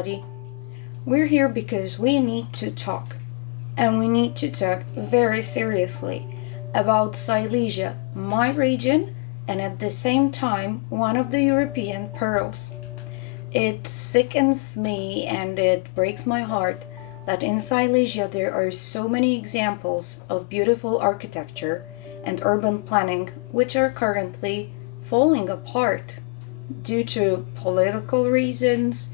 everybody. We're here because we need to talk. And we need to talk very seriously about Silesia, my region, and at the same time, one of the European pearls. It sickens me and it breaks my heart that in Silesia there are so many examples of beautiful architecture and urban planning which are currently falling apart due to political reasons,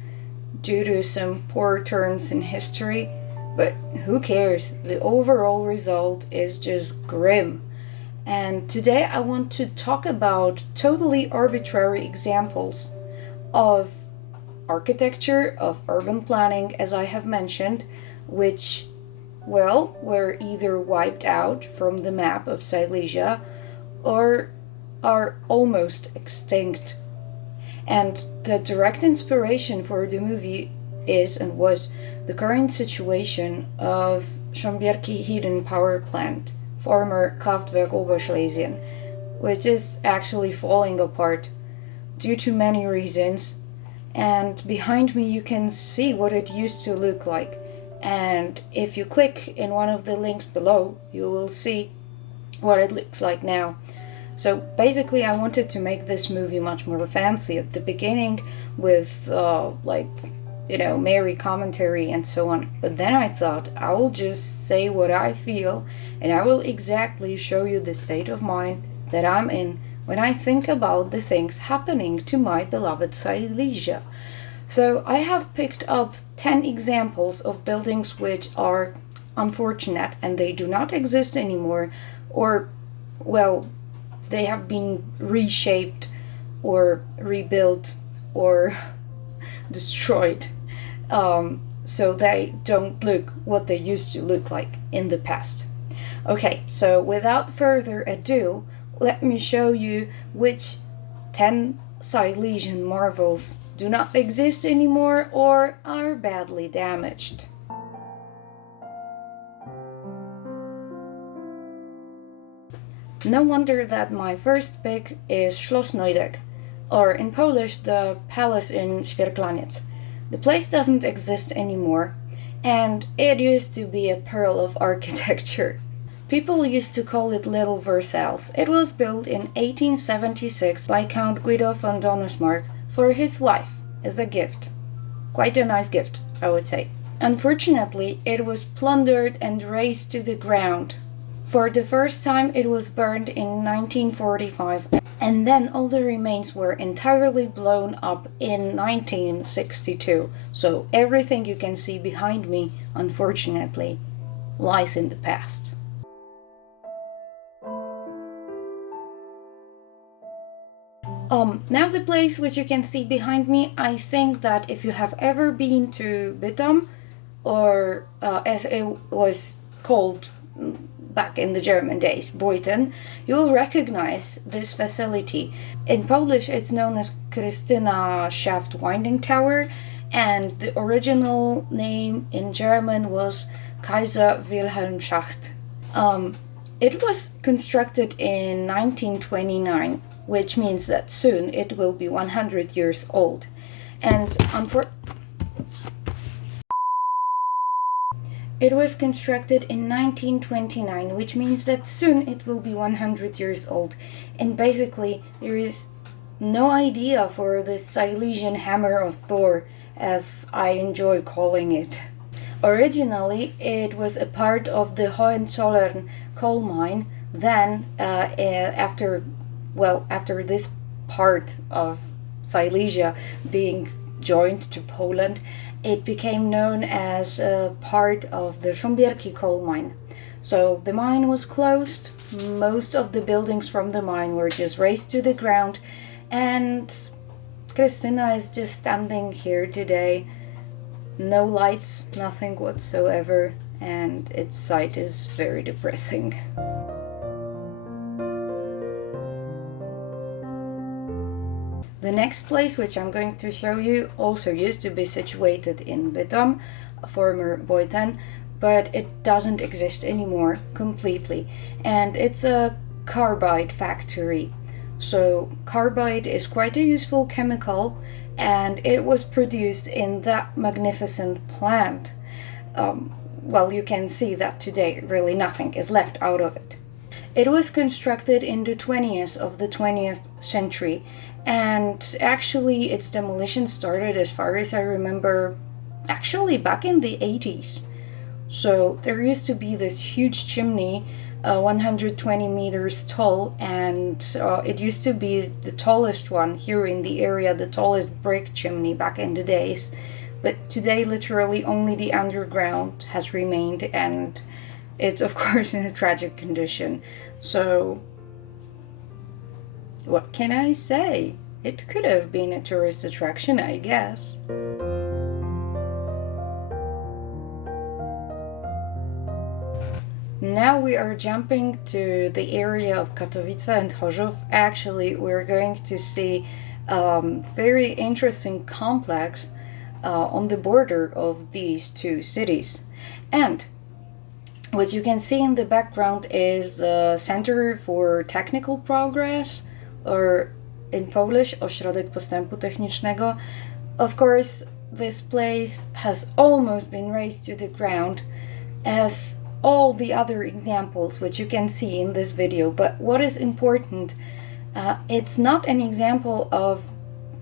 due to some poor turns in history, but who cares? The overall result is just grim. And today I want to talk about totally arbitrary examples of architecture, of urban planning, as I have mentioned, which, well, were either wiped out from the map of Silesia or are almost extinct. And the direct inspiration for the movie is and was the current situation of Schomberki Hidden Power Plant, former Kraftwerk Oberschlesien, which is actually falling apart due to many reasons. And behind me you can see what it used to look like. And if you click in one of the links below, you will see what it looks like now. So basically I wanted to make this movie much more fancy at the beginning with merry commentary and so on. But then I thought I will just say what I feel and I will exactly show you the state of mind that I'm in when I think about the things happening to my beloved Silesia. So I have picked up 10 examples of buildings which are unfortunate and they do not exist anymore, or, well, they have been reshaped or rebuilt or destroyed, so they don't look what they used to look like in the past. Okay, so without further ado, let me show you which 10 Silesian marvels do not exist anymore or are badly damaged. No wonder that my first pick is Schloss Neudek, or in Polish, the palace in Świerklaniec. The place doesn't exist anymore, and it used to be a pearl of architecture. People used to call it Little Versailles. It was built in 1876 by Count Guido von Donnersmarck for his wife as a gift. Quite a nice gift, I would say. Unfortunately, it was plundered and razed to the ground. For the first time it was burned in 1945, and then all the remains were entirely blown up in 1962. So everything you can see behind me, unfortunately, lies in the past. Now the place which you can see behind me, I think that if you have ever been to Bytom, or as it was called back in the German days, Boyton, you will recognize this facility. In Polish it's known as Krystyna Shaft Winding Tower, and the original name in German was Kaiser Wilhelm Schacht. It was constructed in 1929, which means that soon it will be 100 years old. And it was constructed in 1929, which means that soon it will be 100 years old. And basically, there is no idea for the Silesian Hammer of Thor, as I enjoy calling it. Originally, it was a part of the Hohenzollern coal mine. Then, after this part of Silesia being joined to Poland, it became known as a part of the Schomberki coal mine. So the mine was closed, most of the buildings from the mine were just razed to the ground, and Krystyna is just standing here today. No lights, nothing whatsoever, and its sight is very depressing. The next place which I'm going to show you also used to be situated in Bytom, former Boyton, but it doesn't exist anymore completely, and it's a carbide factory. So carbide is quite a useful chemical, and it was produced in that magnificent plant. Well, you can see that today really nothing is left out of it. It was constructed in the 20th of the 20th century, and actually its demolition started, as far as I remember, actually back in the 80s. So there used to be this huge chimney, 120 meters tall, and it used to be the tallest one here in the area, the tallest brick chimney back in the days. But today literally only the underground has remained, and it's of course in a tragic condition. So what can I say? It could have been a tourist attraction, I guess. Now we are jumping to the area of Katowice and Chorzów. Actually, we're going to see very interesting complex on the border of these two cities. And what you can see in the background is the Center for Technical Progress, or in Polish, Ośrodek Postępu Technicznego. Of course, this place has almost been razed to the ground, as all the other examples which you can see in this video. But what is important, it's not an example of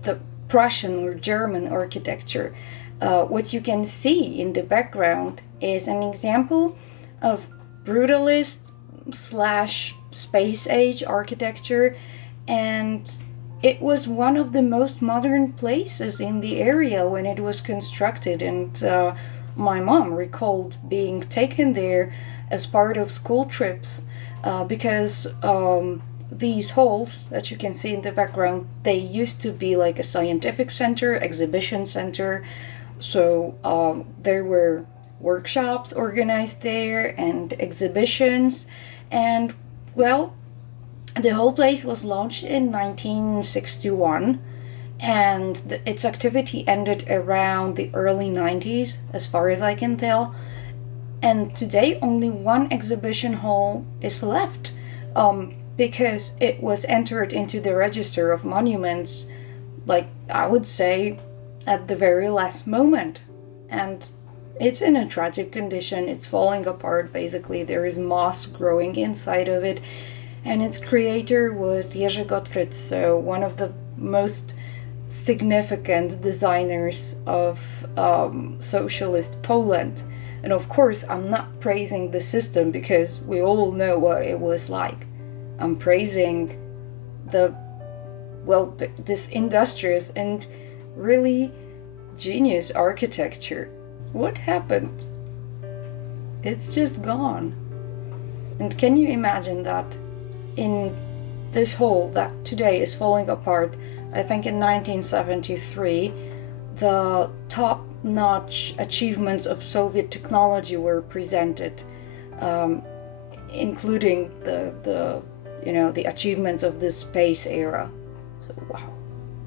the Prussian or German architecture. What you can see in the background is an example of brutalist / space age architecture, and it was one of the most modern places in the area when it was constructed. And my mom recalled being taken there as part of school trips because these halls that you can see in the background, they used to be like a scientific center, exhibition center. So there were workshops organized there and exhibitions, and well, the whole place was launched in 1961, and its activity ended around the early 90s, as far as I can tell. And today only one exhibition hall is left, because it was entered into the register of monuments, like I would say, at the very last moment. And it's in a tragic condition. It's falling apart, basically. There is moss growing inside of it. And its creator was Jerzy Gottfried, so one of the most significant designers of socialist Poland. And of course, I'm not praising the system because we all know what it was like. I'm praising this industrious and really genius architecture. What happened? It's just gone. And can you imagine that in this hall that today is falling apart? I think in 1973, the top-notch achievements of Soviet technology were presented, including the achievements of the space era. So,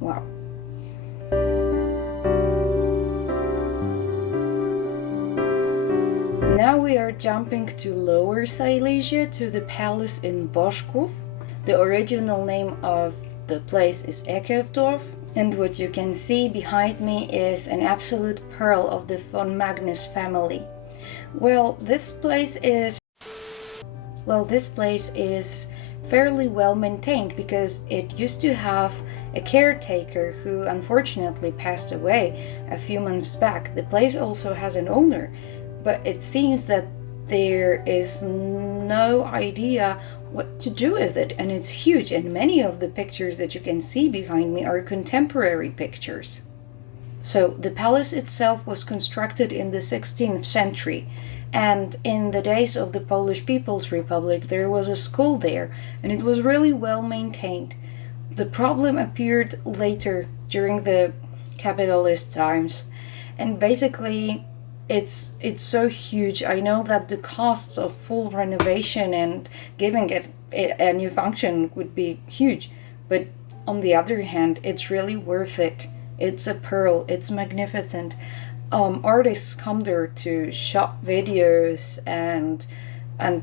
wow. Now we are jumping to Lower Silesia, to the palace in Boszków. The original name of the place is Eckersdorf, and what you can see behind me is an absolute pearl of the von Magnus family. This place is fairly well maintained because it used to have a caretaker who unfortunately passed away a few months back. The place also has an owner, but it seems that there is no idea what to do with it, and it's huge, and many of the pictures that you can see behind me are contemporary pictures. So the palace itself was constructed in the 16th century, and in the days of the Polish People's Republic there was a school there, and it was really well maintained. The problem appeared later during the capitalist times, and basically it's so huge. I know that the costs of full renovation and giving it a new function would be huge, but on the other hand, it's really worth it. It's a pearl. It's magnificent. Artists come there to shot videos, and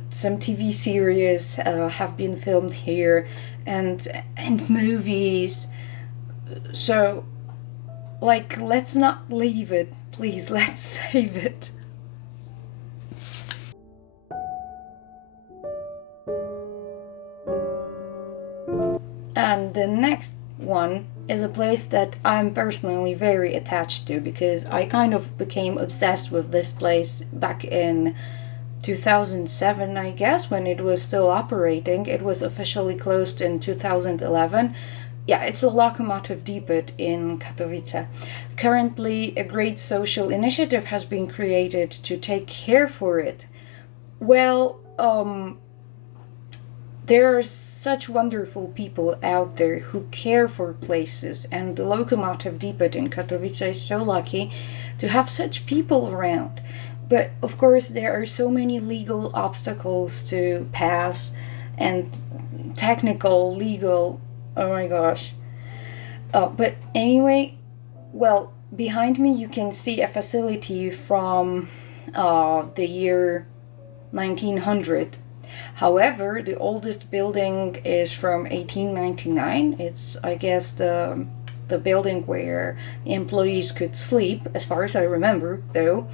some TV series have been filmed here, and movies. So Like, let's not leave it, please, let's save it. And the next one is a place that I'm personally very attached to, because I kind of became obsessed with this place back in 2007, I guess, when it was still operating. It was officially closed in 2011. Yeah, it's a locomotive depot in Katowice. Currently, a great social initiative has been created to take care for it. Well, there are such wonderful people out there who care for places, and the locomotive depot in Katowice is so lucky to have such people around. But of course, there are so many legal obstacles to pass, and technical, legal, oh my gosh. But anyway, well, behind me you can see a facility from the year 1900. However, the oldest building is from 1899. It's, I guess, the building where employees could sleep, as far as I remember, though.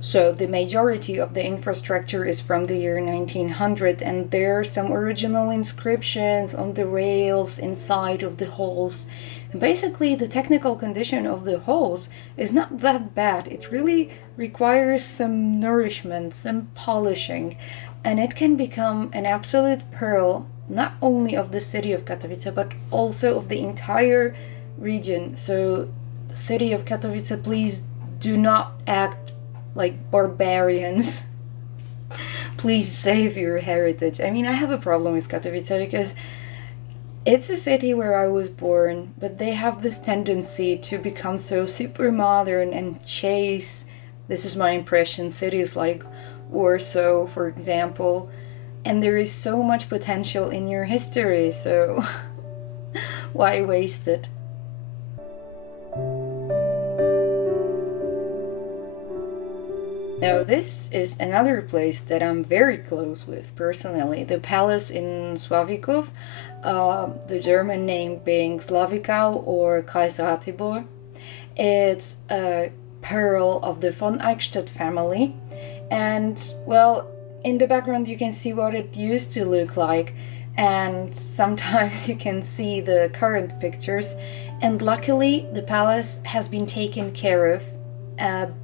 So the majority of the infrastructure is from the year 1900, and there are some original inscriptions on the rails inside of the halls. And basically, the technical condition of the halls is not that bad. It really requires some nourishment, some polishing, and it can become an absolute pearl, not only of the city of Katowice, but also of the entire region. So, city of Katowice, please do not act like barbarians. Please save your heritage. I mean, I have a problem with Katowice because it's a city where I was born, but they have this tendency to become so super modern and chase, this is my impression, cities like Warsaw, for example, and there is so much potential in your history, so why waste it? Now, this is another place that I'm very close with personally, the palace in Sławików, the German name being Sławikau or Kaiserratibor. It's a pearl of the von Eichstätt family, and well, in the background you can see what it used to look like, and sometimes you can see the current pictures, and luckily the palace has been taken care of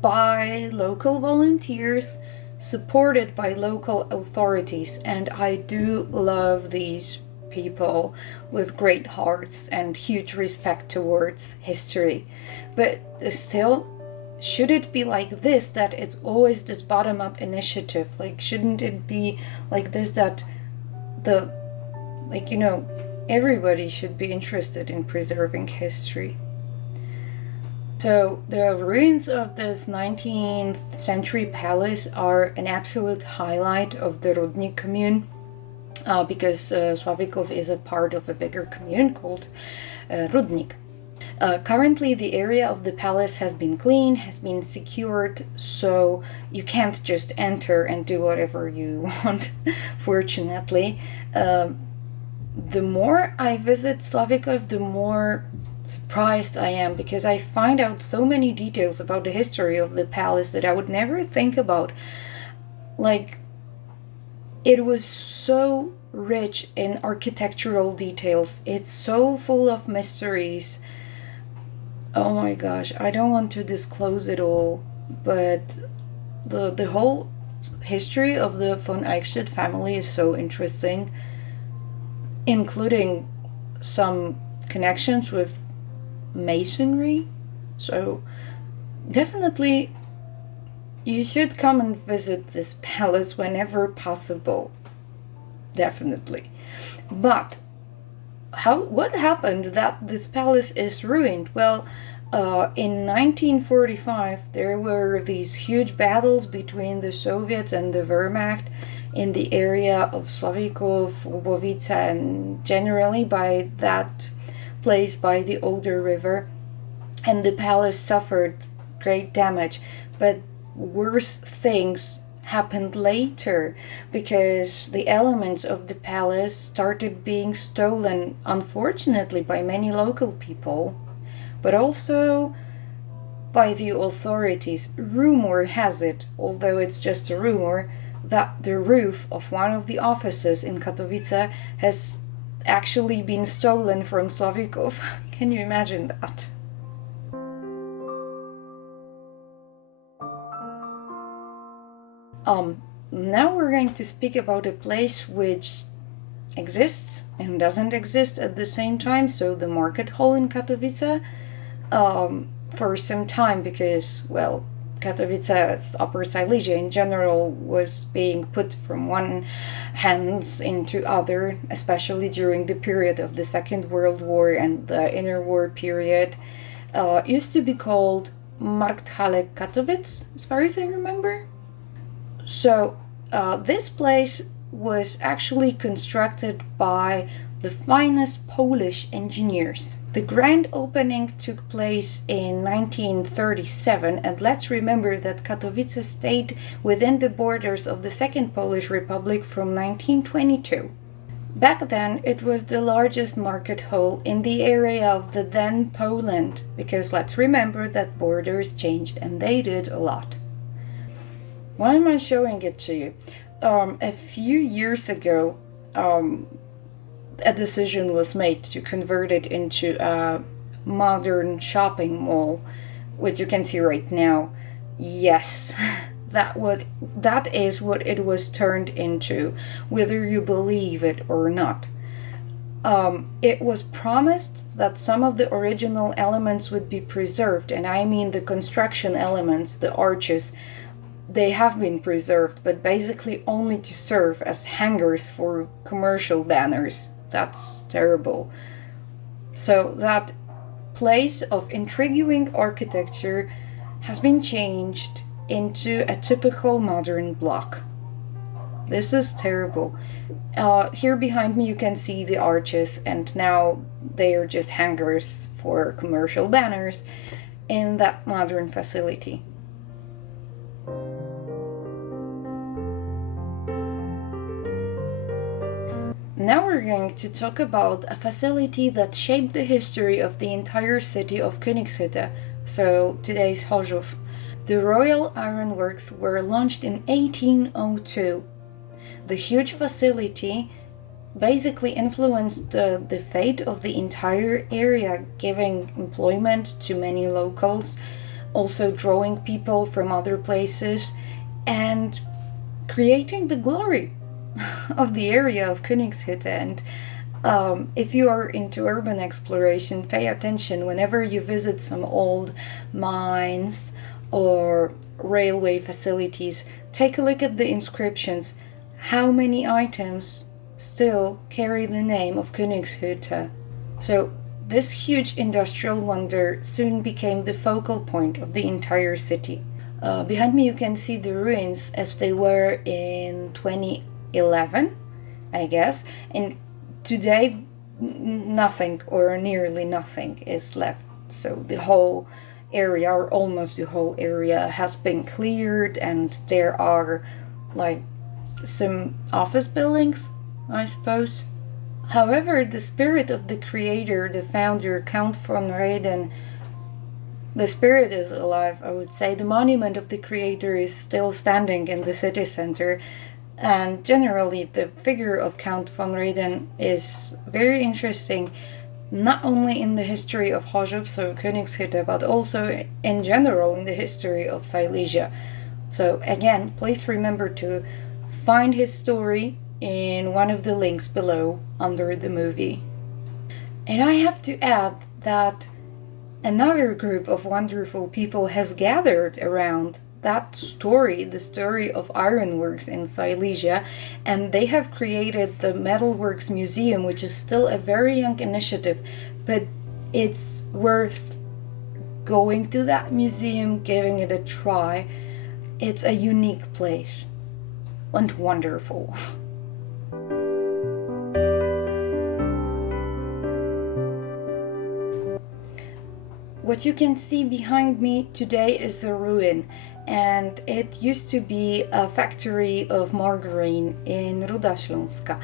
by local volunteers, supported by local authorities, and I do love these people with great hearts and huge respect towards history. But still, should it be like this, that it's always this bottom-up initiative? Like, shouldn't it be like this, that everybody should be interested in preserving history? So the ruins of this 19th century palace are an absolute highlight of the Rudnik commune, because Sławików is a part of a bigger commune called Rudnik. Currently, the area of the palace has been cleaned, has been secured, so you can't just enter and do whatever you want, fortunately. The more I visit Sławików, the more surprised I am, because I find out so many details about the history of the palace that I would never think about. Like, it was so rich in architectural details. It's so full of mysteries. Oh my gosh, I don't want to disclose it all, but the whole history of the von Eichstätt family is so interesting, including some connections with masonry. So definitely you should come and visit this palace whenever possible. Definitely. But what happened that this palace is ruined? Well, in 1945 there were these huge battles between the Soviets and the Wehrmacht in the area of Sławików, Łubowice, and generally by that place by the Oder River, and the palace suffered great damage. But worse things happened later, because the elements of the palace started being stolen, unfortunately, by many local people, but also by the authorities. Rumor has it, although it's just a rumor, that the roof of one of the offices in Katowice has actually been stolen from Sławików. Can you imagine that? Now we're going to speak about a place which exists and doesn't exist at the same time, so the market hall in Katowice, for some time, because, well, Katowice, Upper Silesia in general, was being put from one hands into other, especially during the period of the Second World War and the interwar period. Used to be called Markthalle Katowice, as far as I remember. So this place was actually constructed by the finest Polish engineers. The grand opening took place in 1937, and let's remember that Katowice stayed within the borders of the Second Polish Republic from 1922. Back then, it was the largest market hall in the area of the then Poland, because let's remember that borders changed, and they did a lot. Why am I showing it to you? A few years ago, a decision was made to convert it into a modern shopping mall, which you can see right now. Yes, that is what it was turned into, whether you believe it or not. It was promised that some of the original elements would be preserved, and I mean the construction elements, the arches. They have been preserved, but basically only to serve as hangers for commercial banners. That's terrible. So that place of intriguing architecture has been changed into a typical modern block. This is terrible. Here behind me you can see the arches, and now they are just hangers for commercial banners in that modern facility. Now we're going to talk about a facility that shaped the history of the entire city of Königshütte, so today's Chorzów. The Royal Ironworks were launched in 1802. The huge facility basically influenced the fate of the entire area, giving employment to many locals, also drawing people from other places, and creating the glory of the area of Königshütte. And if you are into urban exploration, pay attention whenever you visit some old mines or railway facilities. Take a look at the inscriptions. How many items still carry the name of Königshütte? So this huge industrial wonder soon became the focal point of the entire city. Behind me you can see the ruins as they were in 2011, I guess, and today nothing or nearly nothing is left. So the whole area, or almost the whole area, has been cleared, and there are like some office buildings, I suppose. However, the spirit of the creator, the founder, Count von Reden, the spirit is alive, I would say. The monument of the creator is still standing in the city center. And generally, the figure of Count von Reden is very interesting, not only in the history of Chorzów, so Königshütte, but also in general in the history of Silesia. So again, please remember to find his story in one of the links below under the movie. And I have to add that another group of wonderful people has gathered around that story, the story of ironworks in Silesia, and they have created the Metalworks Museum, which is still a very young initiative, but it's worth going to that museum, giving it a try. It's a unique place and wonderful. What you can see behind me today is a ruin, and it used to be a factory of margarine in Ruda Śląska.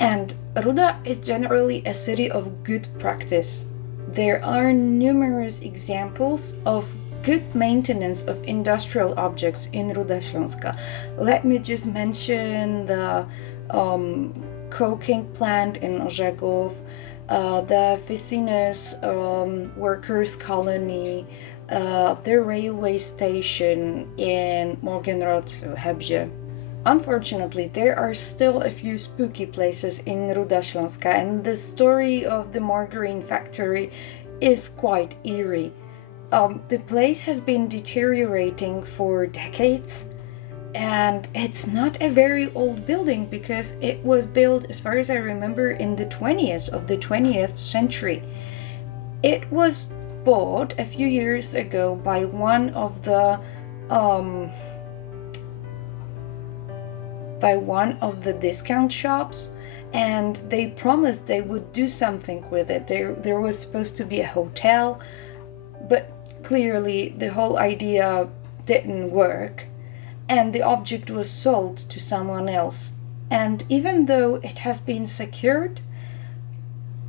And Ruda is generally a city of good practice. There are numerous examples of good maintenance of industrial objects in Ruda Śląska. Let me just mention the coking plant in Orzegów, the Ficinus workers colony, the railway station in Morgenrod, Hebje. Unfortunately, there are still a few spooky places in Ruda Śląska, and the story of the margarine factory is quite eerie. The place has been deteriorating for decades, and it's not a very old building because it was built, as far as I remember, in the 20th century. It was bought a few years ago by one of the discount shops, and they promised they would do something with it. There was supposed to be a hotel, but clearly the whole idea didn't work, and the object was sold to someone else. And even though it has been secured,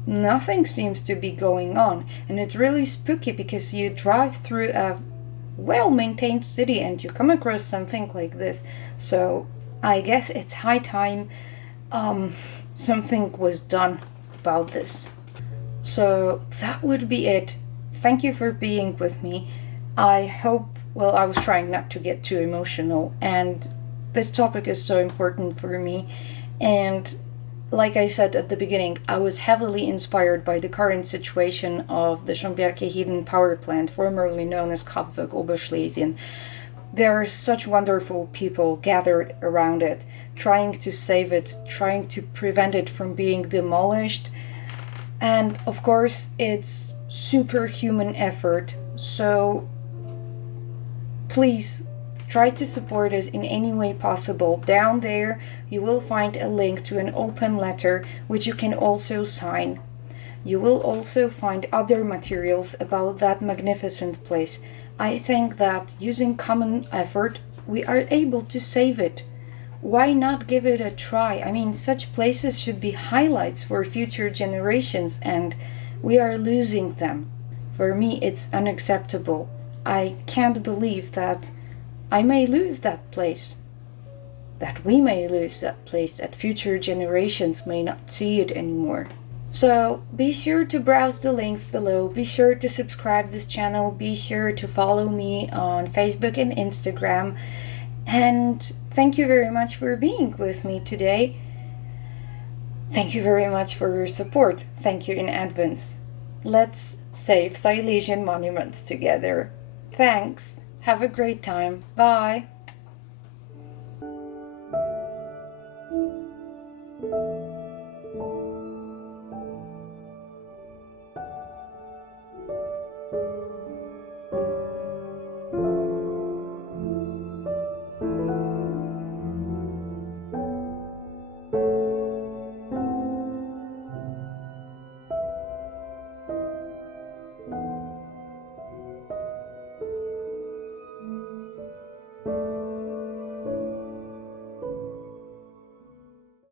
nothing seems to be going on, and it's really spooky because you drive through a well-maintained city and you come across something like this. So I guess it's high time something was done about this. So that would be it. Thank you for being with me. I hope, well, I was trying not to get too emotional, and this topic is so important for me. And like I said at the beginning, I was heavily inspired by the current situation of the Szombiarkie Hidden Power Plant, formerly known as Kraftwerk Oberschlesien. There are such wonderful people gathered around it, trying to save it, trying to prevent it from being demolished. And of course, it's superhuman effort. So please try to support us in any way possible. Down there, you will find a link to an open letter, which you can also sign. You will also find other materials about that magnificent place. I think that using common effort, we are able to save it. Why not give it a try? I mean, such places should be highlights for future generations, and we are losing them. For me, it's unacceptable. I can't believe that I may lose that place, that we may lose that place, that future generations may not see it anymore. So be sure to browse the links below, be sure to subscribe this channel, be sure to follow me on Facebook and Instagram, and thank you very much for being with me today. Thank you very much for your support. Thank you in advance. Let's save Silesian monuments together. Thanks. Have a great time. Bye.